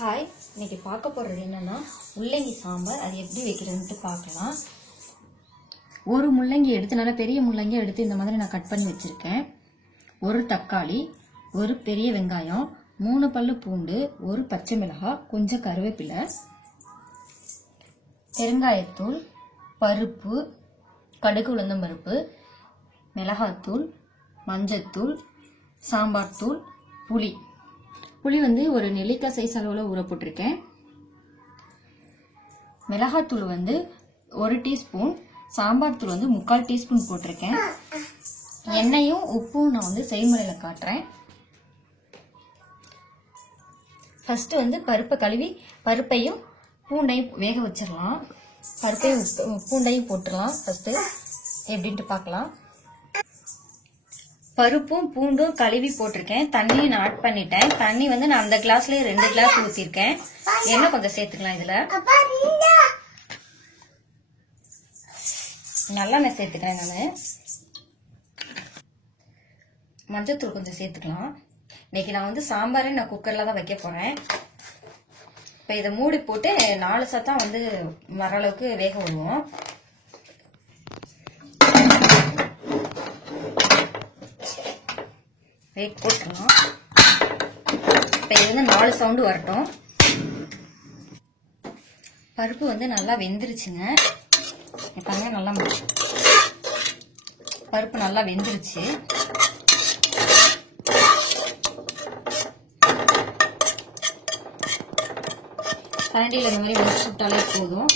Hi, இன்னைக்கு பார்க்க போகிறது என்னன்னா முள்ளங்கி சாம்பார். அது எப்படி வைக்கிறதுன்ட்டு பார்க்கலாம். ஒரு முள்ளங்கி எடுத்து, நல்லா பெரிய முள்ளங்கி எடுத்து இந்த மாதிரி நான் கட் பண்ணி வச்சிருக்கேன். ஒரு தக்காளி, ஒரு பெரிய வெங்காயம், 3 பல்லு பூண்டு, ஒரு பச்சை மிளகாய், கொஞ்சம் கருவேப்பிலை, பெருங்காயத்தூள், பருப்பு, கடுகு உளுந்தம் பருப்பு, மிளகாத்தூள், மஞ்சத்தூள், சாம்பார் தூள், புளி வந்து ஒரு நெல்லிக்காய் சைஸ் அளவில் ஊற போட்டிருக்கேன். மிளகாத்தூள் வந்து 1 டீஸ்பூன், சாம்பார் தூள் வந்து 3/4 டீஸ்பூன் போட்டிருக்கேன். எண்ணெயும் உப்பும் நான் வந்து செய்முறையில் காட்டுறேன். ஃபர்ஸ்ட் வந்து பருப்பை கழுவி பருப்பையும் பூண்டையும் வேக வச்சிடலாம். பருப்பையும் பூண்டையும் போட்டுடலாம். ஃபர்ஸ்ட் எப்படின்ட்டு பார்க்கலாம். பருப்பும் பூண்டும் கழுவி போட்டிருக்கேன். தண்ணியை நான் ஆட் பண்ணிட்டேன். தண்ணி வந்து நான் அந்த கிளாஸ்லயே 2 கிளாஸ் ஊத்திருக்கேன். எண்ணெய் கொஞ்சம் சேர்த்துக்கலாம். இதுல நல்லெண்ணெய் சேர்த்துக்கிறேன். நானு மஞ்சத்தூள் கொஞ்சம் சேர்த்துக்கலாம். இன்னைக்கு நான் வந்து சாம்பாரே நான் குக்கர்ல தான் வைக்க போறேன். இப்ப இதை மூடி போட்டு 4 சத்தம் வந்து வர அளவுக்கு வேக விடுவோம். போட்டுடலாம். இப்ப இது வந்து 4 சவுண்டு வரட்டும். பருப்பு வந்து நல்லா வெந்துருச்சுங்க. பாருங்க, நல்லா பருப்பு நல்லா வெந்துருச்சு. கரண்டியில் இந்த மாதிரி மசிச்சு விட்டாலே போதும்.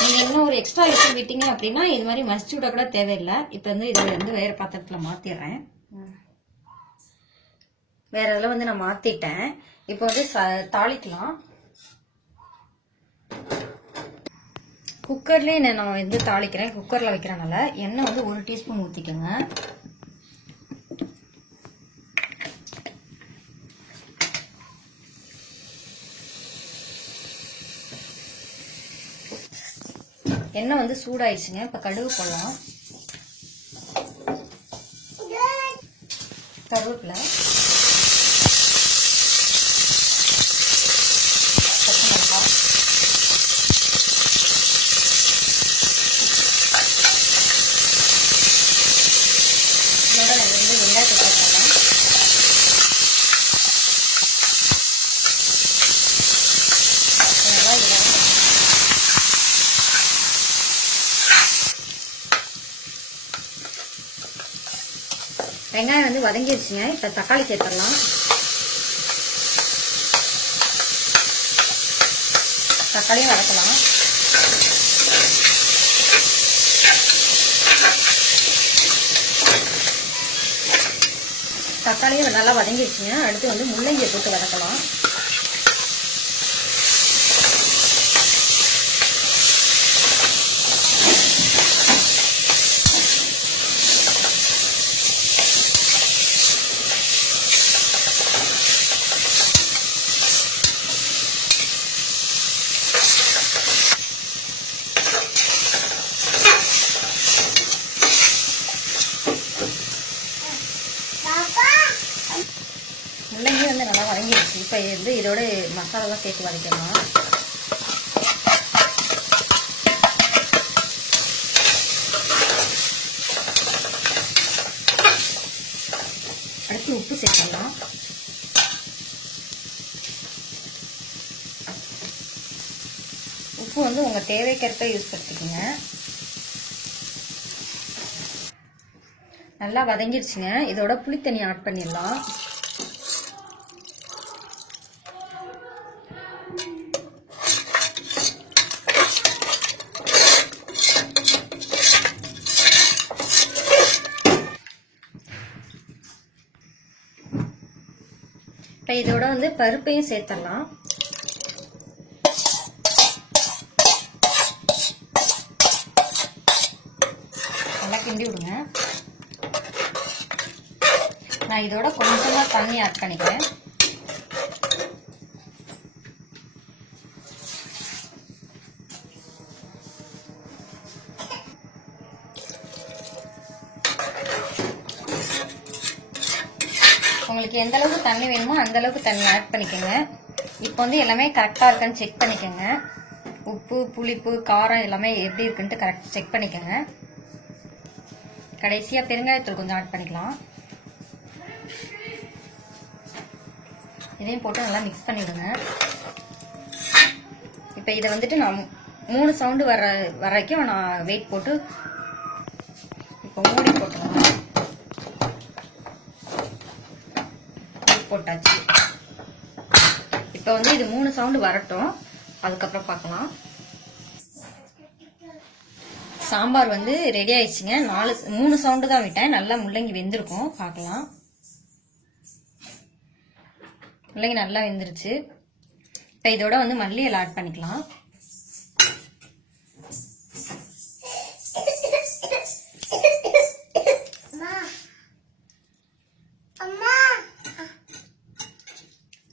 நீங்க இன்னும் ஒரு எக்ஸ்ட்ரா லிட்டர் விட்டீங்க அப்படின்னா இது மாதிரி மசிச்சு விட கூட தேவையில்லை. இப்ப வந்து இதை வந்து வேற பாத்திரத்துல மாத்திடுறேன். வேற இதெல்லாம் வந்து நான் மாத்திட்டேன். இப்போ வந்து தாளிக்கலாம். குக்கர்லயே நான் வந்து தாளிக்கிறேன். குக்கர்ல வைக்கிறனால எண்ணெய் வந்து 1 டீஸ்பூன் ஊத்திக்கோங்க. எண்ணெய் வந்து சூடாயிடுச்சுங்க. இப்ப கடுகு போடலாம். கருவேப்பிலை, பச்சை மிளகாய், இதோட 2 வெங்காயத்தை சேர்க்கலாம். வெங்காயம் வந்து வதங்கிடுச்சுங்க. இப்ப தக்காளி சேர்த்துடலாம். தக்காளியும் வதக்கலாம். தக்காளியும் நல்லா வதங்கிடுச்சுங்க. அடுத்து வந்து முள்ளங்கியை போட்டு வதக்கலாம். முள்ளங்கி வந்து நல்லா வதங்கிடுச்சு. இப்ப வந்து இதோட மசாலாலாம் சேர்த்து வதக்கலாம். அடுத்து உப்பு சேர்க்கலாம். உப்பு வந்து உங்க தேவைக்கேற்ப யூஸ் பண்ணிக்கோங்க. நல்லா வதங்கிடுச்சுங்க. இதோட புளித்தண்ணி ஆட் பண்ணிடலாம். இப்ப இதோட வந்து பருப்பையும் சேர்த்தலாம். நல்லா கிண்டி விடுங்க. நான் இதோட கொஞ்சமா தண்ணி ஆட் பண்ணிக்கிறேன். உங்களுக்கு எந்த அளவுக்கு தண்ணி வேணுமோ அந்த அளவுக்கு தண்ணி ஆட் பண்ணிக்கோங்க. இப்போ வந்து எல்லாமே கரெக்டாக இருக்கான்னு செக் பண்ணிக்கோங்க. உப்பு, புளிப்பு, காரம் எல்லாமே எப்படி இருக்குன்ட்டு கரெக்ட் செக் பண்ணிக்கோங்க. கடைசியாக பெருங்காயத்தூள் கொஞ்சம் ஆட் பண்ணிக்கலாம். இதையும் போட்டு நல்லா மிக்ஸ் பண்ணிவிடுங்க. இப்போ இதை வந்துட்டு நான் 3 சவுண்டு வர வரைக்கும் நான் வெயிட் போட்டு இப்போ மூடி போட்டுருவேன். போட்டாச்சு. இப்போ வந்து இது 3 சவுண்டு வரட்டும், அதுக்கப்புறம் பார்க்கலாம். சாம்பார் வந்து ரெடி ஆயிடுச்சுங்க. 3 சவுண்டு தான் விட்டேன். நல்லா முள்ளங்கி வெந்திருக்கும். பார்க்கலாம். முள்ளங்கி நல்லா வெந்துருச்சு. இப்போ இதோட வந்து மல்லி இலை ஆட் பண்ணிக்கலாம்.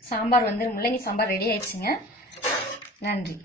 சாம்பார் வந்து முள்ளங்கி சாம்பார் ரெடி ஆயிடுச்சுங்க. நன்றி.